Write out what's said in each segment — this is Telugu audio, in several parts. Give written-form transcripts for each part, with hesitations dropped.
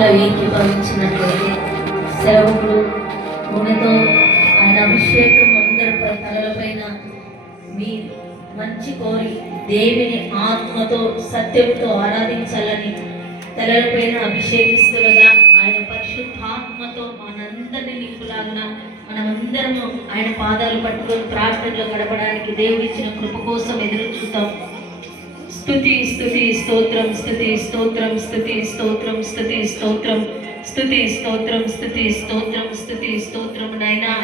మాటల్లో ఏకీభవించినట్లయితే సేవకుడు నూనెతో ఆయన అభిషేకం అందరి తలలపైన మీ మంచి కోరి దేవుని ఆత్మతో సత్యంతో ఆరాధించాలని తలలపైన అభిషేకిస్తుండగా ఆయన పరిశుద్ధాత్మతో మనందరినీ నింపులాగున మనమందరము ఆయన పాదాలు పట్టుకొని ప్రార్థనలో గడపడానికి దేవుడిచ్చిన కృప కోసం ఎదురు చూద్దాం. స్తుతి స్తుతి స్తోత్రం, స్తుతి స్తోత్రం, స్తుతి స్తోత్రం, స్తుతి స్తోత్రం, స్తుతి స్తోత్రం, స్తుతి స్తోత్రం, స్తుతి స్తోత్రం. నాయనా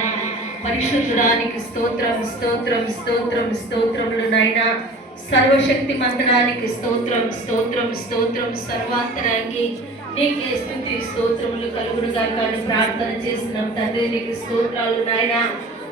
పరిశుద్ధుడానికి స్తోత్రం, స్తోత్రం, స్తోత్రం, స్తోత్రములు నాయనా. సర్వశక్తి మంత్రానికి స్తోత్రం, స్తోత్రం, స్తోత్రం. సర్వాంతరాంగి నీకే స్తుతి స్తోత్రములు కలుగునుగా కానీ ప్రార్థన చేస్తున్నాం తండ్రి. నీకు స్తోత్రాలు నాయనా.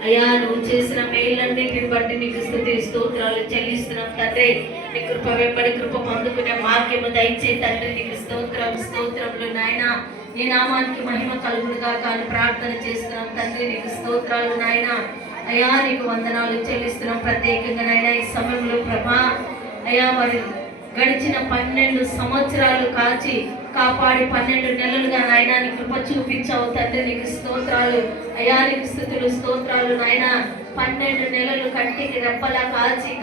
అయ్యా నువ్వు చేసిన మేలన్నిటిని బట్టి నీకు స్తుతి స్తోత్రాలు చెల్లిస్తున్నాం తండ్రి. నీ కృప వెంబడి కృప పొందుకునే భాగ్యము దయచే తండ్రి. నీకు స్తోత్రం, స్తోత్రములు నాయనా. నీ నామానికి మహిమ కలుగునుగా కానీ ప్రార్థన చేస్తున్నాం తండ్రి. నీకు స్తోత్రాలు నాయనా. అయ్యా నీకు వందనాలు చెల్లిస్తున్నాం ప్రత్యేకంగా నాయనా. ఈ సమయంలో ప్రభా అయ్యా మరి గడిచిన 12 సంవత్సరాలు కాపాడి 12 నెలలుగా నాయనా నీ కృప చూపించావు తండ్రి. నీకు స్తోత్రాలు అయ్యా. నీకు స్తుతులు స్తోత్రాలు నాయనా. 12 నెలలు కంటికి రెప్పలా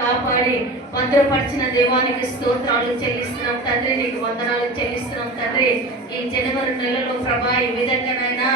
కాపాడి భద్రపరిచిన దేవానికి స్తోత్రాలు చెల్లిస్తున్నాం తండ్రి. నీకు వందనాలు చెల్లిస్తున్నాం తండ్రి. ఈ జనవరి నెలలో ప్రభా ఈ విధంగా నాయనా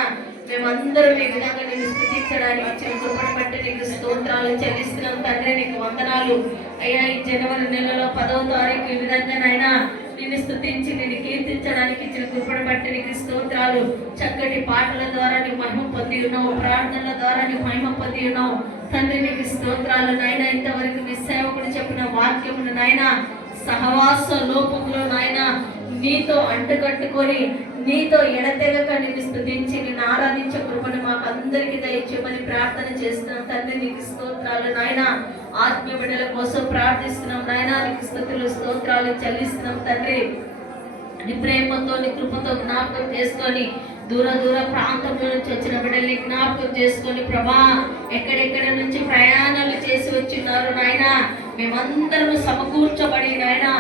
మేమందరం ఈ విధంగా నీకు స్తుతించడానికి వచ్చిన కృపను బట్టి నీకు స్తోత్రాలు చెల్లిస్తున్నాం తండ్రి. నీకు వందనాలు అయ్యా. ఈ జనవరి నెలలో 10వ తారీఖు ఈ విధంగా నాయనా నిన్ను స్తుతించి నిన్ను కీర్తించడానికి ఇచ్చిన కృపను బట్టి నీకు స్తోత్రాలు. చక్కటి పాటల ద్వారా నీవు మహిమ పొంది ఉన్నావు, ప్రార్థనల ద్వారా నీవు మహిమ పొంది ఉన్నావు తండ్రి. నీకు స్తోత్రాలు నాయనా. ఇంతవరకు మీ సేవకుడు చెప్పిన వాక్యమును నాయనా సహవాస లోపంలో నాయనా నీతో అంటుకట్టుకొని నీతో ఎడతెగక నిన్ను స్తుతించి నిన్ను ఆరాధించే కృపను మాకు అందరికీ దయచేయమని ప్రార్థన చేస్తున్నాం తండ్రి. నీకు స్తోత్రాలు నాయనా. ఆత్మీయ బిడ్డల కోసం ప్రార్థిస్తున్నాం నాయనా. నీకు స్తుతులు స్తోత్రాలు చెల్లిస్తున్నాం తండ్రి. నీ ప్రేమతో నీ కృపతో జ్ఞాపకం చేసుకొని దూర ప్రాంతంలో నుంచి వచ్చిన బిడ్డల్ని జ్ఞాపకం చేసుకొని ప్రభా ఎక్కడెక్కడ నుంచి ప్రయాణాలు చేసి వచ్చిన్నారు నాయనా. మేమందరము సమకూర్చబడి నాయనా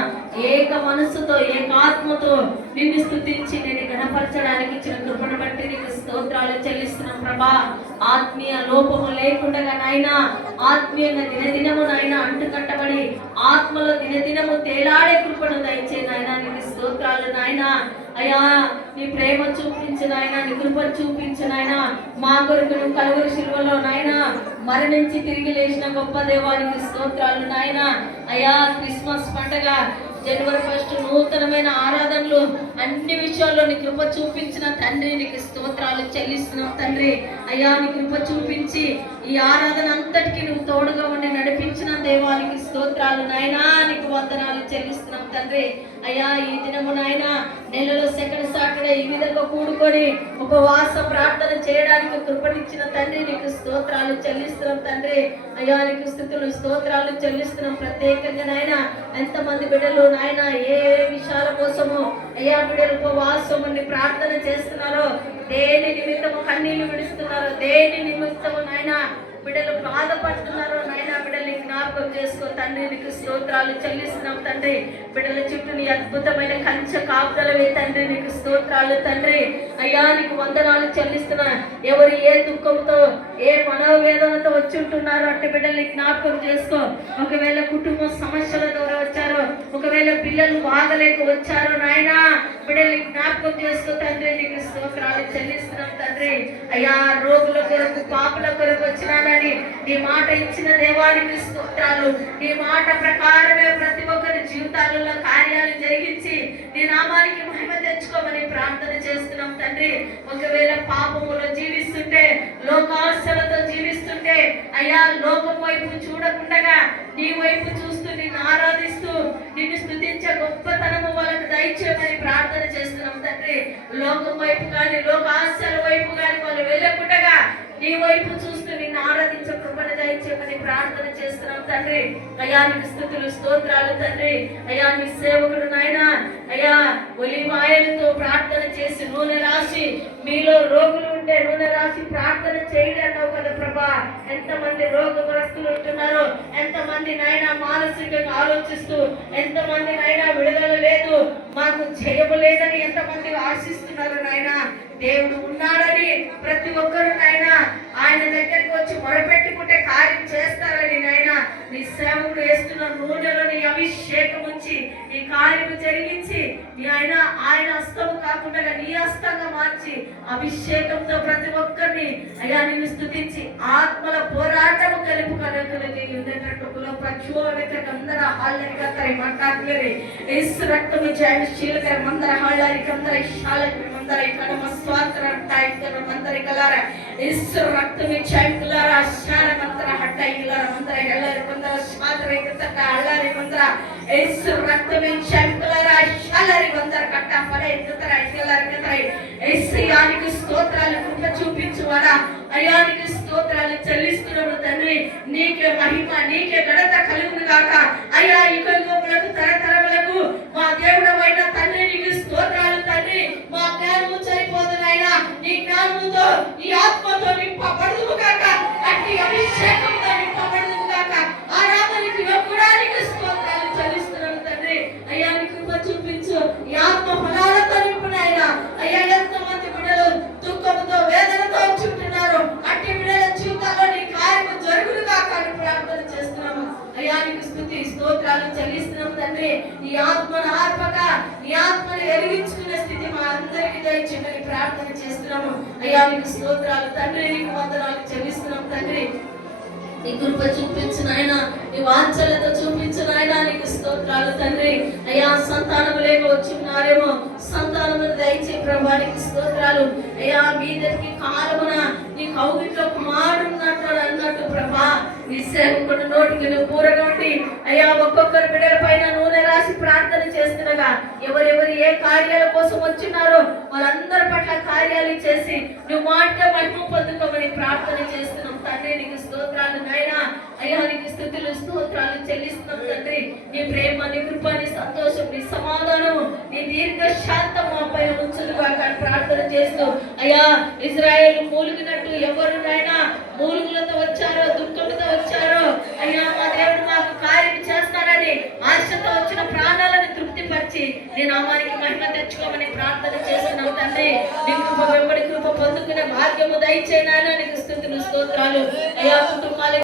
ఏక మనస్సుతో ఏకాత్మతో నిన్ను స్తుతించి నేను గణపరచడానికి ఇచ్చిన కృపను బట్టి నీకు స్తోత్రాలు చెల్లిస్తున్నాం ప్రభా. ఆత్మీయ లోపము లేకుండా నాయనా ఆత్మీయంగా దినదినము నాయన అంటుకట్టబడి ఆత్మలో దినదినము తేలాడే కృపను దయచే నాయనా. నీకు స్తోత్రాలు నాయనా. అయ్యా నీ ప్రేమ చూపించిన ఆయన, నీ కృప చూపించిన ఆయన, మా కొరకు నువ్వు కలువరి శిలువలో నాయనా మరణించి తిరిగి లేచిన గొప్ప దేవానికి స్తోత్రాలు నాయన. అయ్యా క్రిస్మస్ పండుగ జనవరి 1 నూతనమైన ఆరాధనలు అన్ని విషయాల్లో నీ కృప చూపించిన తండ్రి. నీకు స్తోత్రాలు చెల్లిస్తున్నాం తండ్రి. అయ్యా నీ కృప చూపించి ఈ ఆరాధన అంతటికి నువ్వు తోడుగా ఉండి నడిపించిన దేవానికి స్తోత్రాలు నాయనా. నీకు వందనాలు చెల్లిస్తున్నాం తండ్రి. అయ్యా ఈ దినము నాయనా నెలలో సెకండ్ సాటర్డే ఈ విధంగా కూడుకొని ఉపవాస ప్రార్థన చేయడానికి కృపనిచ్చిన తండ్రి. నీకు స్తోత్రాలు చెల్లిస్తున్నాం తండ్రి. అయ్యా నీకు స్తుతులు స్తోత్రాలు చెల్లిస్తున్నాం ప్రత్యేకంగా నాయన. ఎంతమంది బిడ్డలు నాయన ఏ విషయాల కోసము అయ్యా బిడ్డలు ఉపవాసము ప్రార్థన చేస్తున్నారో, దేని నిమిత్తము కన్నీళ్లు విడుస్తున్నారో, దేని నిమిత్తము నాయన బిడ్డలు బాధపడుతున్నారో నాయనా బిడ్డల్ని జ్ఞాపకం చేసుకో తండ్రి. నీకు స్తోత్రాలు చెల్లిస్తున్నాం తండ్రి. బిడ్డల చుట్టూ నీ అద్భుతమైన కంచె కాపుదలవే తండ్రి. నీకు స్తోత్రాలు తండ్రి. అయ్యా నీకు వందనాలు చెల్లిస్తున్నా. ఎవరు ఏ దుఃఖంతో ఏ మనోవేదనతో వచ్చి ఉంటున్నారో అట్టి బిడ్డల్ని జ్ఞాపకం చేసుకో. ఒకవేళ కుటుంబ సమస్యల ద్వారా వచ్చారో, ఒకవేళ పిల్లలు బాగలేక వచ్చారో నాయనా బిడ్డల్ని జ్ఞాపకం చేసుకో తండ్రి. నీకు స్తోత్రాలు చెల్లిస్తున్నాం తండ్రి. అయ్యా రోగుల కొరకు పాపుల కొరకు వచ్చినానని నీ మాట ఇచ్చిన దేవానికి స్తోత్రాలు. నీ మాట ప్రకారమే ప్రతి ఒక్కరి జీవితాలలో కార్యాలు జరిగించి నీ నామానికి మహిమ తెచ్చుకోమని ప్రార్థన చేస్తున్నాం తండ్రి. ఒకవేళ పాపములో జీవిస్తుంటే, లోకాశలతో జీవిస్తుంటే అయ్యా లోకం వైపు చూడకుండా నీ వైపు చూస్తూ నిన్ను ఆరాధిస్తూ నిన్ను స్తుతించే గొప్పతనము వాళ్ళకు దయచేయమని ప్రార్థన చేస్తున్నాం తండ్రి. లోకం వైపు కానీ లోకాశల వైపు కానీ వాళ్ళు వెళ్ళకుండా నీ వైపు చూస్తూ నిన్ను ఆరాధించే కృపను దయచేయమని ప్రార్థన చేస్తున్నాం తండ్రి. అయ్యా నీకు స్తుతులు స్తోత్రాలు తండ్రి. అయ్యా నీ సేవకుడు నాయనా అయ్యా ఒలివ ఆయిల్తో ప్రార్థన చేసి నూనె రాసి మీలో రోగులు ఉంటే నూనె రాసి ప్రార్థన చేయండి అన్నావు కదా ప్రభా. ఎంతమంది రోగగ్రస్తులు ఉంటున్నారు, ఎంతమంది నాయన మానసికంగా ఆలోచిస్తూ, ఎంతమంది నాయన విడుదల లేదు, మాకు జయము లేదని ఎంతమంది ఆశిస్తున్నారు నాయన. దేవుడు ఉన్నాడని ప్రతి ఒక్కరు నాయన ఆయన దగ్గరికి వచ్చి మొరపెట్టుకుంటే కార్యం చేస్తారని నాయన నీ సేవకుడు వేస్తున్న నూనెలో నీ అభిషేకం ఉంచి నీ కార్యం జరిగించి నీ ఆయన హస్తము కాకుండా నీ హస్తంగా మార్చి అభిషేకంతో ప్రతి ఒక్కరిని అయ్యా నిన్ను స్తుతించి ఆత్మల పోరాటము కలుపు కనుకలిగి ఉండేటట్టు కుల ప్రచోదక అందర హాళ్ళరి కత్తరి మాట్లాడలేరు ఇస్ రక్తము జయశీలకర మందర హాళ్ళరి కందర శాలకి మందర కడమ స్వాత్ర టైకర మందర కలార ఇస్ రక్తము జయకులార శాల మందర హట్టైకులార మందర ఎల్లరి మందర స్వాత్ర కత్తక హాళ్ళరి మందర ఇస్ రక్తము జయకులార శాలరి మందర కట్ట పడే కత్తర ఎల్లరి కత్తర ఇస్ యానికి స్తోత్రాలు కృప చూపించువాడా అయానికి స్తోత్రాలు చెల్లిస్తున్నాడు తండ్రి. నీకే మహిమ నీకే ఘనత కలుగును గాక. అయ్యా యుగ యుగములకు తరతరములకు మా దేవుడవైన తండ్రి నీకు స్తోత్రాలు తండ్రి. మా జ్ఞానము సరిపోదు నాయనా, నీ జ్ఞానముతో నీ ఆత్మతో నింపబడుదుము గాక, అట్టి అభిషేకంతో నింపబడుదుము గాక. ఆరాధనకు యోగ్యుడానికి స్తోత్రాలు చెల్లిస్తున్నాడు తండ్రి. అయ్యా నీ కృప చూపించు, ఈ ఆత్మ ఫలాలతో నింపు నాయనా. అయ్యా ఎంతమంది బిడ్డలు దుఃఖంతో వేదనతో చుంటున్నారు, అట్టి బిడ్డల జీవితాల్లో నీ కార్యము జరుగును గాక అని ప్రార్థన చేస్తున్నాము. అయ్యా నీకు స్తుతి స్తోత్రాలు చెల్లిస్తున్నాము తండ్రి. ఈ ఆత్మను ఆర్పక ఈ ఆత్మను ఎరిగించుకునే స్థితి మా అందరికీ దయచేయమని ప్రార్థన చేస్తున్నాము. అయ్యా నీకు స్తోత్రాలు తండ్రి, నీకు వందనాలు చెల్లిస్తున్నాము తండ్రి. నీ కృప చూపించు నాయన, నీ వాంఛలతో చూపించు నాయన, నీకు స్తోత్రాలు తండ్రి. అయ్యా సంతానము లేక వచ్చున్నారేమో, సంతానము దయచే ప్రభా నీకు స్తోత్రాలు. అయ్యా మీదకి కాలమున నీ కౌగిట్లో కుమారుడు అన్నట్టు ప్రభా నీ సేవకుడు నోటికి నువ్వు పూరగొట్టి అయ్యా ఒక్కొక్కరి బిడ్డల పైన నూనె రాసి ప్రార్థన చేస్తుండగా ఎవరెవరు ఏ కార్యాల కోసం వచ్చినారో వాళ్ళందరి పట్ల కార్యాలు చేసి నువ్వు మాటగా మహిమ పొందుకోమని ప్రార్థన చేస్తున్నాం తండ్రి. నీకు స్తోత్రాలు నాయనా. అయ్యా నీకు స్తుతులు స్తోత్రాలు చెల్లిస్తున్నాం తండ్రి. నీ ప్రేమ నీ కృప నీ సంతోషం నీ సమాధానం నీ దీర్ఘ శాంతం మా పైన ఉంచులుగా ప్రార్థన చేస్తూ అయ్యా ఇజ్రాయేల్ మూలుగినట్టు ఎవరు నాయనా మూలుగులతో వచ్చారో దుఃఖంతో వచ్చారో అయ్యా మా దేవుడు మాకు కార్యం చేస్తారని ఆశతో వచ్చిన ప్రాణాలను తృప్తిపరిచి నీ నామానికి మహిమ తెచ్చుకోమని ప్రార్థన చేస్తున్నాం తండ్రి. నీ కృప వెంబడి కృప పొందుకునే భాగ్యము దయచేయనా. నీకు స్తుతులు స్తోత్రాలు. అయ్యా కుటుంబాలు